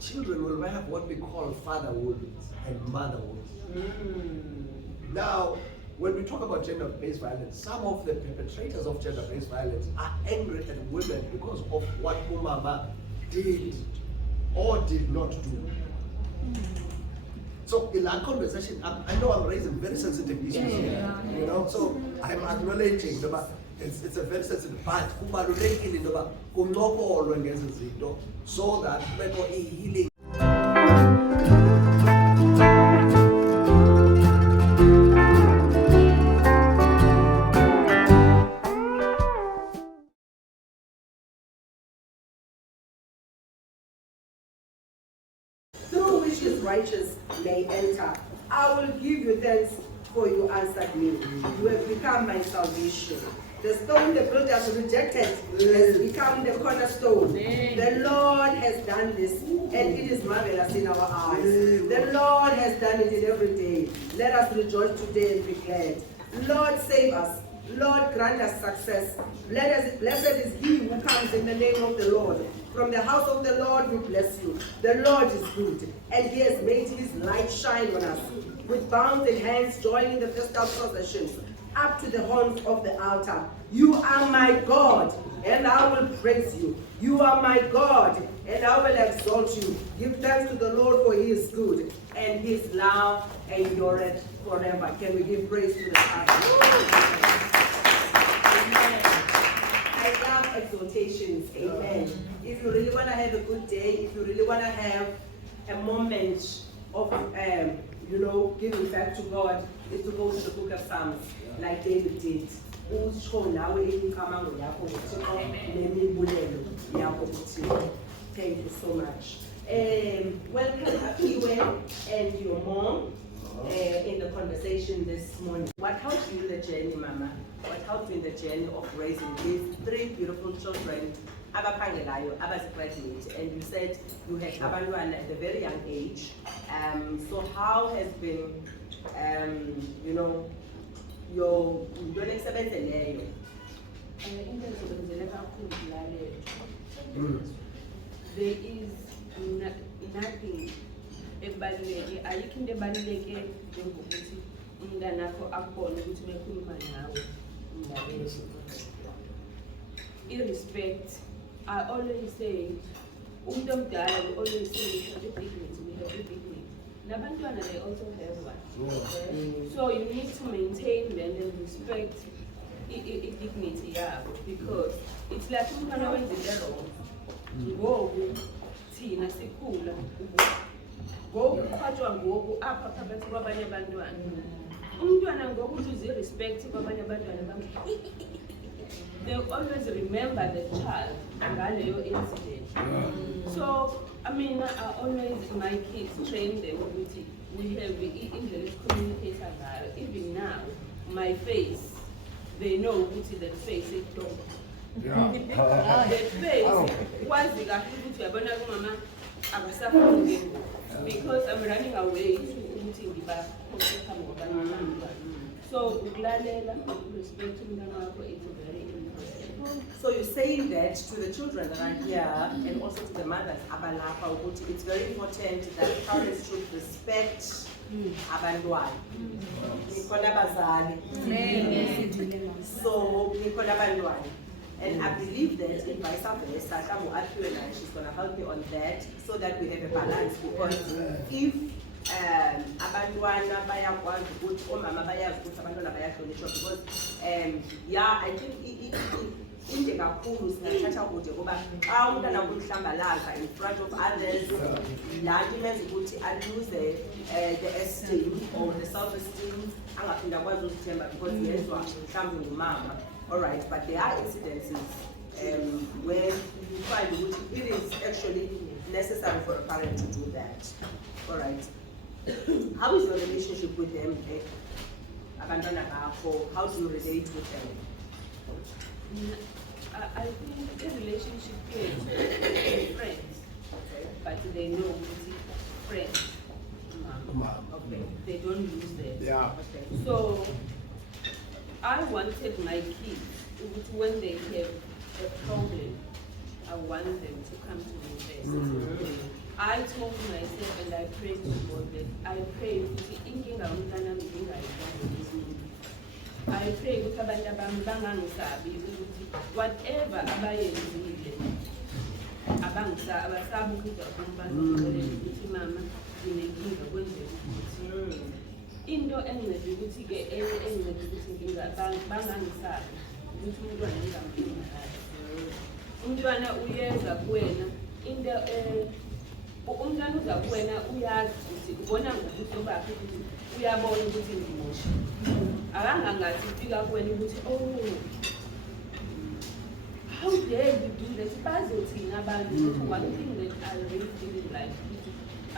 children will have what we call fatherhood and motherhood. Now, when we talk about gender-based violence, some of the perpetrators of gender-based violence are angry at women because of what umama did or did not do. So in that conversation, I know I'm raising very sensitive issues here, you know, so I'm acknowledging that it's a very sensitive part. So that people healing. Through which his righteous may enter. I will give you thanks, for you answered me. You have become my salvation. The stone the builders rejected has become the cornerstone. The Lord has done this, and it is marvelous in our eyes. The Lord has done it in every day. Let us rejoice today and be glad. Lord, save us. Lord, grant us success. Blessed is he who comes in the name of the Lord. From the house of the Lord we bless you. The Lord is good, and he has made his light shine on us. With bounds in hands, joining the festal processions, up to the horns of the altar. You are my God, and I will praise you. You are my God, and I will exalt you. Give thanks to the Lord, for he is good, and his love endureth forever. Can we give praise to the Father? I love exhortations, amen. If you really want to have a good day, if you really want to have a moment of, giving back to God, is to go to the book of Psalms, like David did. Thank you so much. Welcome Akiwe and your mom in the conversation this morning. What helped you in the journey, Mama? What helped you in the journey of raising these three beautiful children, abaphangelayo, abazigraduate, and you said you had abantwana at a very young age. So how has been, your nekusebenze leyo? There is nothing ebaluleke, ayikho into ebaluleke njengokuthi umntanakho akubone ukuthi bekhuluma nawe umlaleli. Irrespect, I always say, umuntu omdala, we always say we have a dignity, we have a dignity. Nabantwana, they also have one. So you need to maintain them and respect dignity, because it's like umntwana wenzile wrong. Ngoku thina sikhula ngoku khathwa ngoku apha phakathi kwabanye abantwana umntwana ngoku uthi uzirespect kwabanye abantwana bami they always remember the child ngaleyo incident. So I always my kids train them ukuthi we have indlela communicate ngayo. Even now my face, they know ukuthi that face is dog. The face kwazi kahle ukuthi uyabona kumama akasafundi because I'm running away ukuthi ngiba contact ngabanye abantwana. So ukulalela respect umntwana wakho is very important. So you're saying that to the children that are here and also to the mothers abalapha ukuthi it's very important that parents should respect abantwana. Nikhona abazali. So nikhona abantwana. And I believe that in vice versa, she's going to help me on that so that we have a balance. Because if abantwana bayakwazi ukuthi omama bayazi ukuthi abantwana bayahlonishwa, because I think inde kakhulu singathatha kude ngoba xa umntana kumhlambalaza in front of others, laa nto imenza ukuthi aluse the esteem or the self-esteem, angaphinda akwazi uzithemba because yezwa mhlawumbe ngumama. Alright, but there are incidences where you find it is actually necessary for a parent to do that. Alright. How is your relationship with them? Abandona bakho, how do you relate with them? I think the relationship is friends, but they know friends. Okay. They don't use them. Yeah. Okay. So I wanted my kids, when they have a problem, I want them to come to me first. I told myself and I prayed to God that I pray ukuthi inkinga yomntwana ngingayidlali ngesintu. I pray ukuthi abantu abami bangangisabi ukuthi whatever abayenzile abasabi ukuza kumfana ukuthi mama nginenkinga kwenzeka ukuthi into enginceda ukuthi-ke enginceda ukuthi nginga bangangisabi ukuthi umntwana ngingamfuni. Umntwana uyeza kuwena into umntwana uza kuwena uyazi ukuthi ubona ngobuso bakhe ukuthi uyabona ukuthi ngimosha. Akangangathi ufika kuwena ukuthi how dare you do that? Bazothina abantu ukuthi one thing that I really feel like ukuthi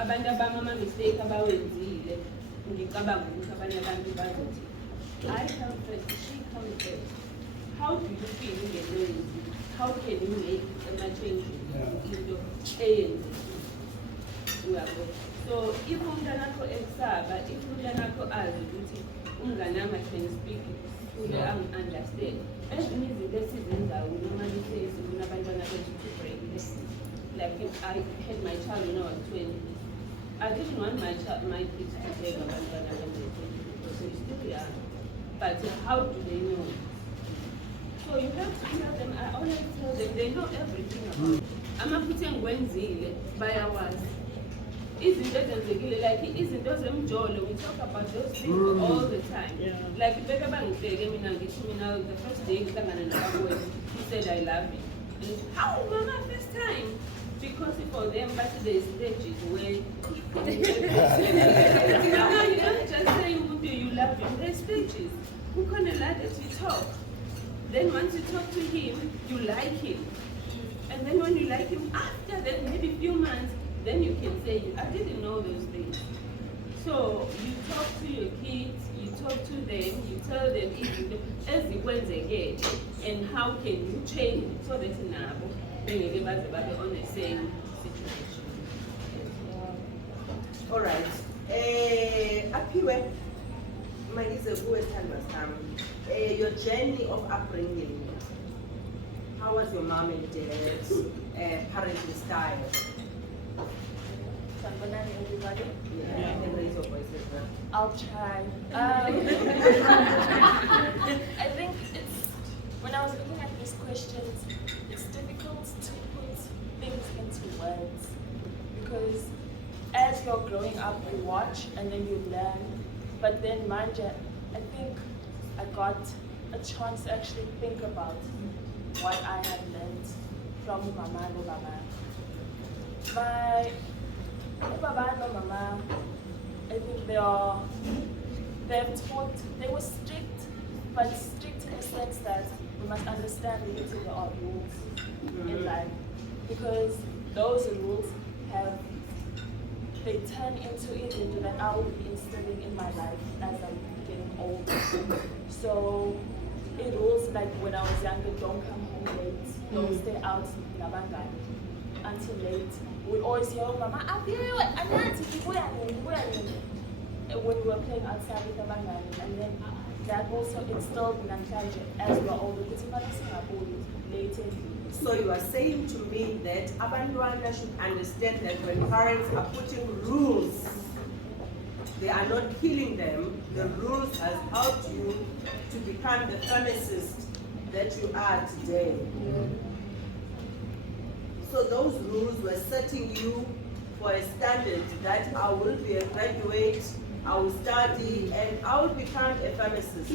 abantu abama mistake abawenzile ngicabanga ukuthi abanye abantu bazothi I come first, she comes first. How do you feel in the way? How can you make a change into so if umntwana akho eksaba, if umntwana akho azi ukuthi umngane wami can speak ule understand. Ezinye izinto esizenzayo normally sesifuna abantwana bethu to break this. Like if I had my child when I was 20, I didn't want my kids to take abantwana when they were 20 because they're still young. But how do they know? So you have to tell them, I always tell them, they know everything about it. Amaphutha engiwenzile bayawazi. Izinto ezenzekile like izinto zemjolo, we talk about those things all the time. Like beke bangibheke mina ngithi mina the first day ngihlangana nabakwethu, he said I love you. And how mama first time? Because for them but there's stages where no, you don't just say you love him, there's stages. Who can allow that you talk? Then once you talk to him, you like him. And then when you like him, after that, maybe a few months, then you can say, I didn't know those things. So you talk to your kids, you talk to them, you tell them as it went again, and how can you change it so that now they give us about on the same situation. All right. Apiwe, your journey of upbringing. How was your mom and dad's parenting style? Everybody? Yeah, you can raise your voice as well. I'll try. I think it's, when I was looking at these questions, it's difficult to put things into words because as you're growing up, you watch and then you learn. But then, Manja, I think I got a chance to actually think about what I had learned from Mama and Mama. My Baba and Mama, I think they've taught, they were strict, but strict in the sense that we must understand the there are rules in life. Because those rules they turn into that I will be instilling in my life as I'm getting older. So it rules like when I was younger, don't come home late, don't stay out until late. We always hear, oh, Mama, when we were playing outside with the Bangani, and then that also instilled in Namhlanje as we are older, later. So you are saying to me that Abantwana should understand that when parents are putting rules, they are not killing them. The rules has helped you to become the pharmacist that you are today. So those rules were setting you for a standard that I will be a graduate, I will study, and I will become a pharmacist.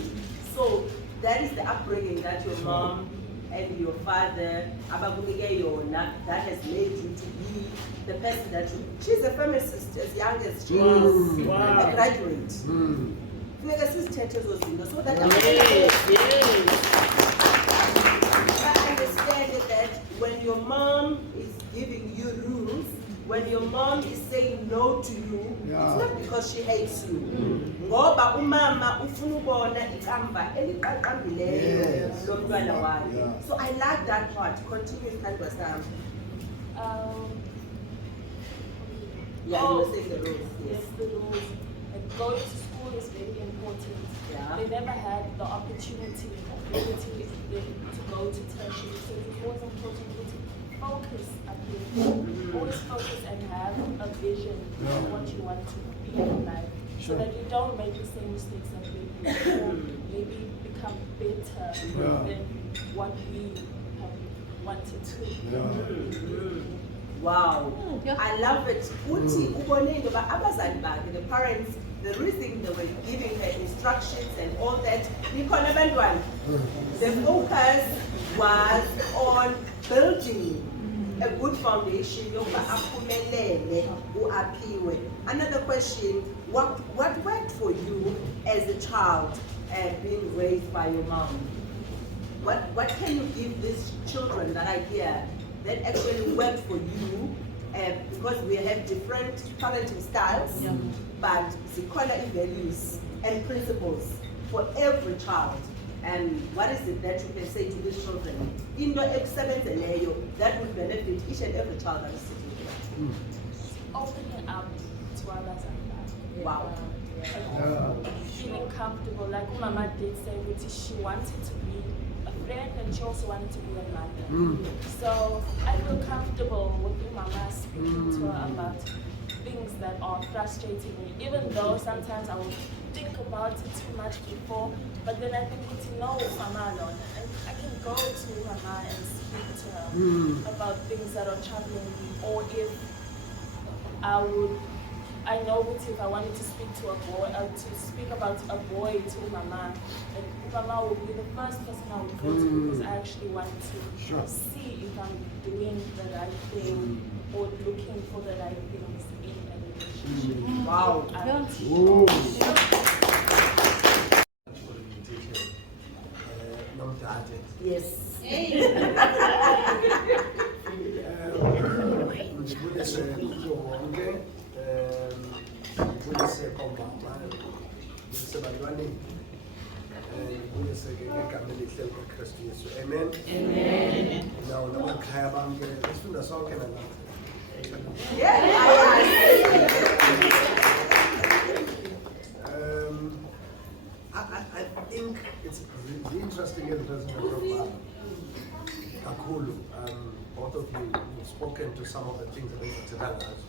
So that is the upbringing that your mom and your father, that has made you to be the person that you. She's a pharmacist as young as she is, a graduate. So that I understand that when your mom is giving you rules, when your mom is saying no to you, it's not because she hates you. Ngoba umama ufuna ubona ikamva eliqaqambileyo lomntwana wakhe. So I like that part. Continue, Kandwa Sam. Yeah, you were saying the rules. Yes, the rules. Like going to school is very important. Yeah. They never had the opportunity or ability to go to tertiary, so it was important to focus up here. Always focus and have a vision of what you want to be in life. So that you don't make the same mistakes that we do, or maybe become better than what we have wanted to. Wow, I love it. Uthi ubone ngoba abazali bakhe, the parents, the reason they were giving her instructions and all that, nikhona abantwana, the focus was on building a good foundation yokuba aphumelele uaphiwe. Another question, what worked for you as a child being raised by your mom? What can you give these children that idea that actually worked for you? Because we have different parenting styles, but zikhona values and principles for every child. And what is it that you can say to these children? Into ekusebenzeleyo that would benefit each and every child that is sitting here. Opening up to others like that. Wow. Feeling comfortable, like Mama did say, which is she wanted to be a friend and she also wanted to be a mother. So I feel comfortable with Mama speaking to her about things that are frustrating me, even though sometimes I will think about it too much before, but then I think to know Mama alone, and I can go to Mama and speak to her about things that are troubling me, or if I know that if I wanted to speak to a boy, to speak about a boy to Mama, and Mama would be the first person I would go to, because I actually want to see if I'm doing the right thing or looking for the right things in a relationship. Wow. Yes. Amen. Amen. Now, I think it's really interesting as President of Kakulu. Both of you have spoken to some of the things that they tell us.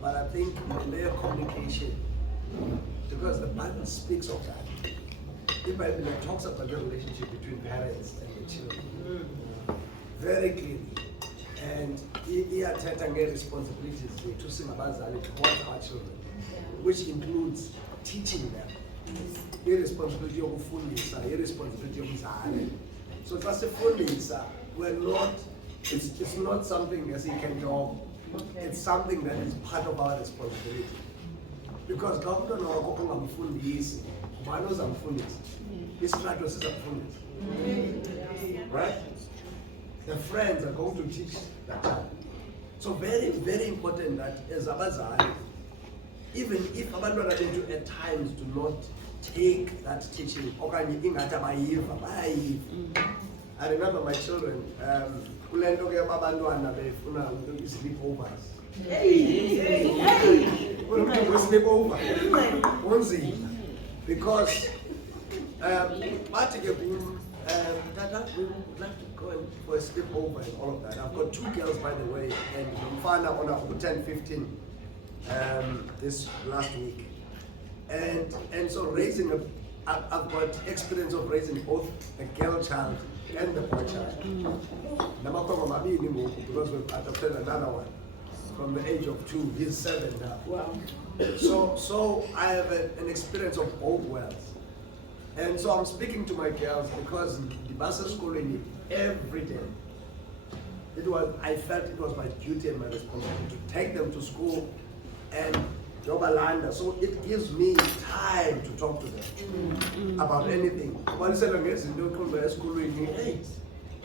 But I think in their communication, because the Bible speaks of that. The Bible talks about the relationship between parents and the children very clearly. And he are taking responsibilities to sing about towards our children, which includes teaching them. Irresponsibility of fundisa, irresponsibility of Zanele. So that's a fundisa. We're not. It's not something as he can do. It's something that is part of our responsibility. Because government wako ungamfundisi, ubani ozamfundisa? Isitrato sizamfundisa. Right? The friends are going to teach that child. So very, very important that as abazali, even if abantwana bethu at times do not take that teaching, okanye ingathi abayiva, bayayiva. I remember my children, kulento ke abantwana befuna sleepovers. Sleepover. Unzima. Because bathi ke Dada, we would like to go for a sleepover and all of that. I've got 2 girls, by the way, and Mfana on a 10, 15 this last week. And so raising I've got experience of raising both the girl child and the boy child. Because we've adopted another one from the age of 2. He's 7 now. Wow. So I have an experience of both worlds. And so I'm speaking to my girls because the bus is schooling every day. I felt it was my duty and my responsibility to take them to school and Jobalanda. So it gives me time to talk to them about anything. One said,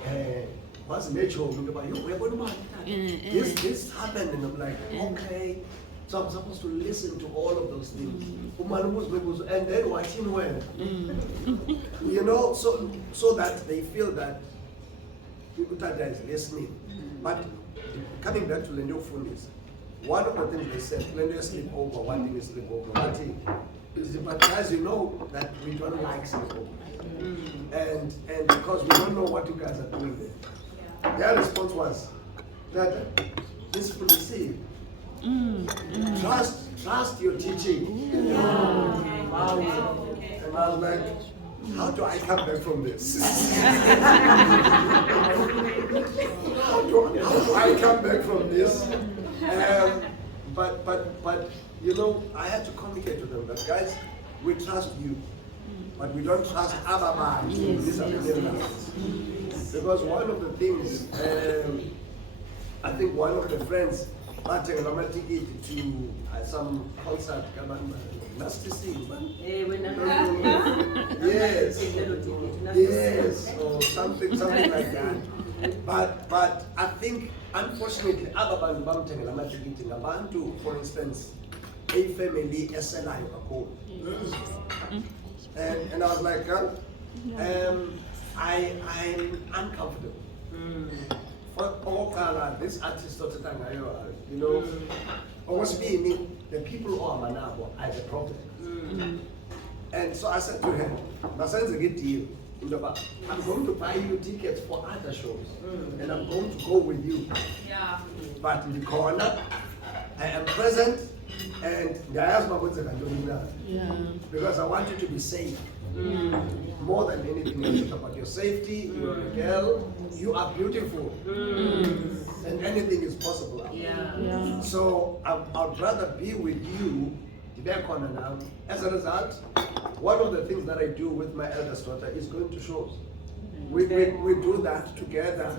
hey, what's the nature of it? This happened, and I'm like, okay. So I'm supposed to listen to all of those things. And then watching when. You know, so that they feel that Utada is listening. But coming back to Lenyo Fundis, one of the things they said, when they sleep over, one thing is sleep over. But as you know, that we don't like sleep over. And because we don't know what you guys are doing there. their response was that this policy, trust your teaching. Wow. And I was like, how do I come back from this? how do I come back from this? But you know, I had to communicate to them that, guys, we trust you, but we don't trust other minds. Because one of the things, I think one of the friends had taken a ticket to some concert, nasty scene, man. Yes, or something like that. But I think, unfortunately, other bantu bamthengela amatikiti ngabantu, for instance, a family eselayo kakhulu. And I was like, I'm uncomfortable. For all color, this artist, you know, the people who are manabo are the problem. And so I said to him, my son's a good deal. I'm going to buy you tickets for other shows, and I'm going to go with you. Yeah. But in the corner, I am present, and because I want you to be safe. More than anything else, it's about your safety. You're a girl, you are beautiful, and anything is possible. So I'd rather be with you. As a result, one of the things that I do with my eldest daughter is going to shows. We do that together.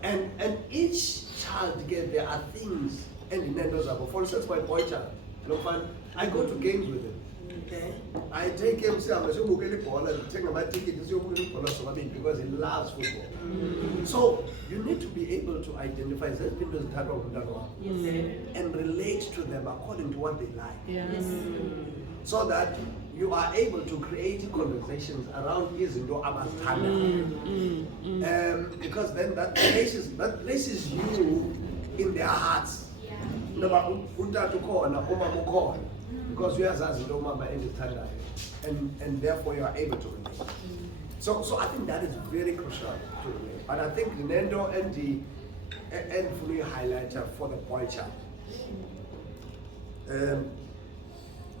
And and each child there are things and for instance, my boy child, I go to games with him. Okay. I take him, say, I'm going to take my ticket because he loves football. So you need to be able to identify and relate to them according to what they like. So that you are able to create conversations around Izindo Abastana. Because then that places you in their hearts. Because you as and therefore you are able to relate. So I think that is very crucial to relate. But I think Nendo and the fully highlighter for the boy child.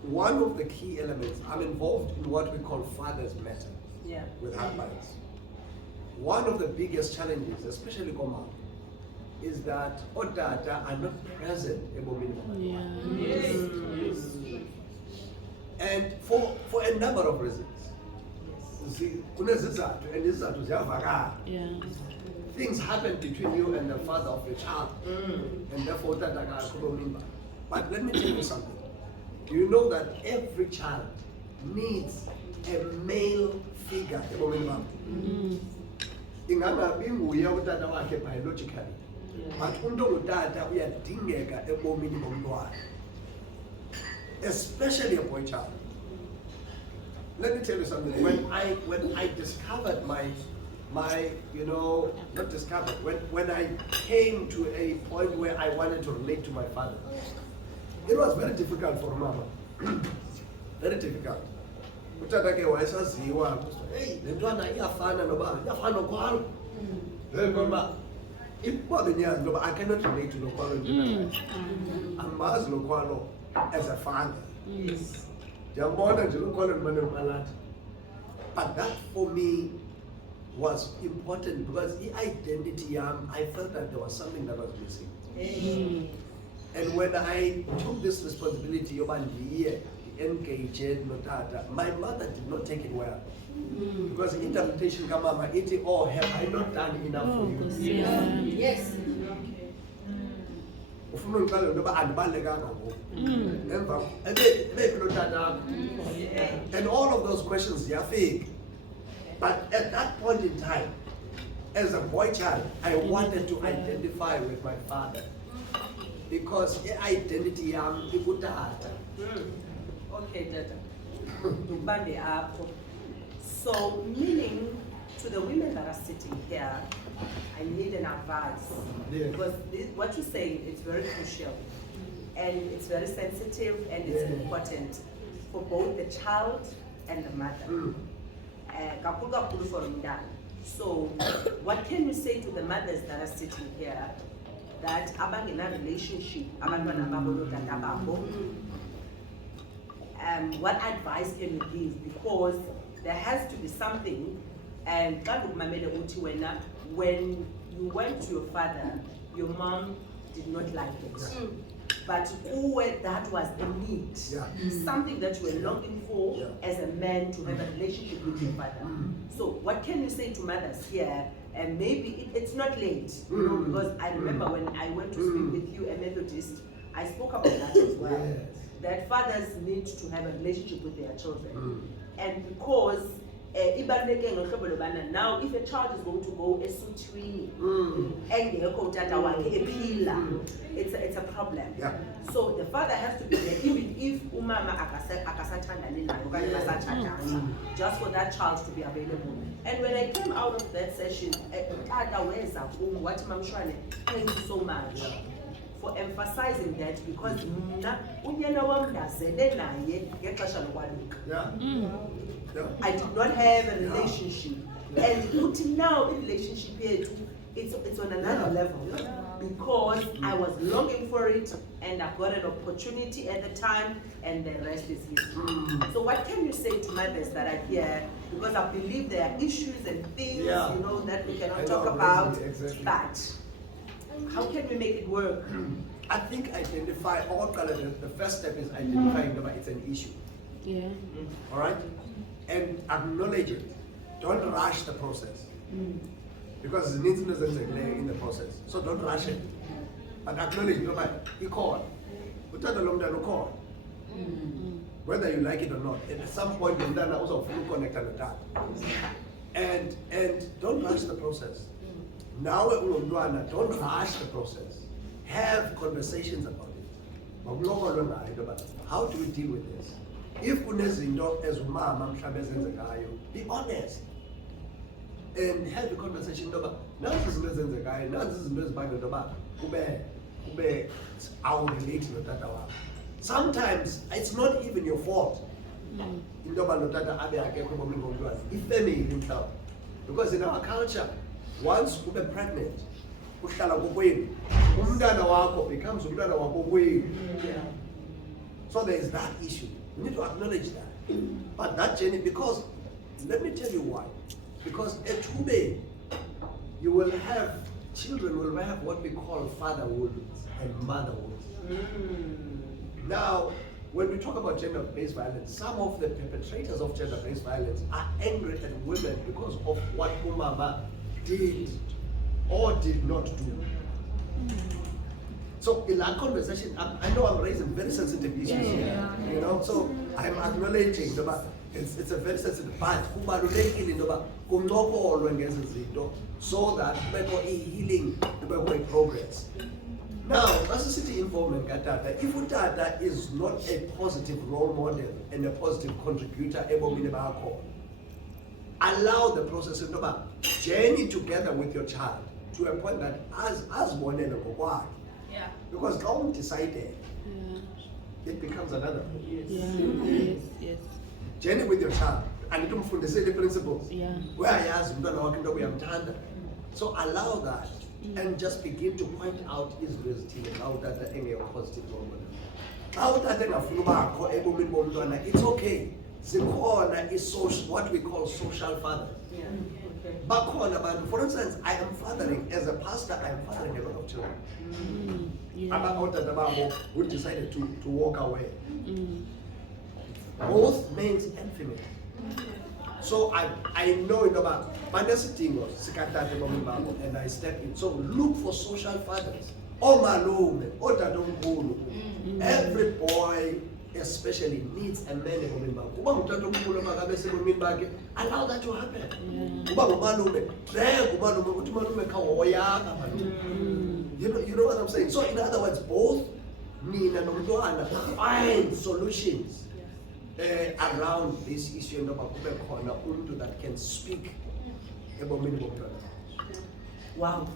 One of the key elements, I'm involved in what we call Fathers Matter with Hardlines. One of the biggest challenges, especially Koma, is that Odata are not present in and for a number of reasons. Things happen between you and the father of your child, and therefore but let me tell you something. Do you know that every child needs a male figure? Biologically, but especially a boy child. Let me tell you something. When I discovered when I came to a point where I wanted to relate to my father, it was very difficult for Mama. Very difficult. Hey, the one I cannot relate to Lokwalo. I'm as Lokwalo as a father. Yes. But that for me was important because the identity, I felt that there was something that was missing. And when I took this responsibility over the year, engaged, my mother did not take it well. Because interpretation come up, oh, have I not done enough for you? Yes. And all of those questions, they are fake. But at that point in time, as a boy child, I wanted to identify with my father. Because the identity is okay, Dada. So, meaning to the women that are sitting here, I need an advice. Because what you're saying is very crucial. And it's very sensitive and it's important for both the child and the mother. kakhulu kakhulu for umntana. So what can you say to the mothers that are sitting here that abangena relationship abantwana babo notata babo? What advice can you give? Because there has to be something, and when you went to your father, your mom did not like it. But that was a need, something that you were longing for as a man to have a relationship with your father. So what can you say to mothers here? And maybe it's not late, you know, because I remember when I went to speak with you, a Methodist, I spoke about that as well. That fathers need to have a relationship with their children. And because now if a child is going to go it's a problem. So the father has to be there, even if umama just for that child to be available. And when I came out of that session, what Mom Shwane, thank you so much for emphasizing that, because I did not have a relationship, and until now in relationship here it's on another level, because I was longing for it and I got an opportunity at the time, and the rest is history. So what can you say to mothers that are here, because I believe there are issues and things you know that we cannot talk about, but how can we make it work? I think identify all colors. The first step is identifying that it's an issue. All right, and acknowledge it. Don't rush the process, because it needs in the process. So don't rush it, but acknowledge it. You call. Whether you like it or not. And at some point, you're also fully connected with that. And don't rush the process. Now, don't rush the process. Have conversations about it. How do we deal with this? If unezinto as umama mhlawumbe ezenzekayo, be honest. And have a conversation about nazi izinto ezenzekayo, nazi izinto ezibangela into yoba kube awurelate notata wakho. Sometimes it's not even your fault. Into yoba notata abe akekho ebomini bomntwana, ifamily mhlawumbe. Because in our culture, once ube pregnant, uhlala kokwenu, umntana wakho becomes umntana wakokwenu. So there is that issue. We need to acknowledge that. But that journey, because let me tell you why. Because at Hube, you will have children will have what we call fatherhood and motherhood. Now, when we talk about gender-based violence, some of the perpetrators of gender-based violence are angry at women because of what umama did or did not do. So in that conversation, I know I'm raising very sensitive issues here, you know. So I'm acknowledging that it's a very sensitive, but so that people healing, people progress. Now, as a city informant, if Utata is not a positive role model and a positive contributor, allow the process of journey together with your child to a point that as one and a because God decided, it becomes another thing. Yes. Journey with your child, and you from the same principles. Where I ask so allow that and just begin to point out his wisdom and how that any positive moment. How that it's okay. Zikhona is social, what we call social father. For instance, I am fathering, as a pastor, I am fathering a lot of children. Who decided to walk away. Both males and females. So I know about and I step in. So look for social fathers. Every boy especially needs a man. Allow that to happen. You know what I'm saying? So in other words, both me and Umduana find solutions around this issue that can speak about minimum. Wow,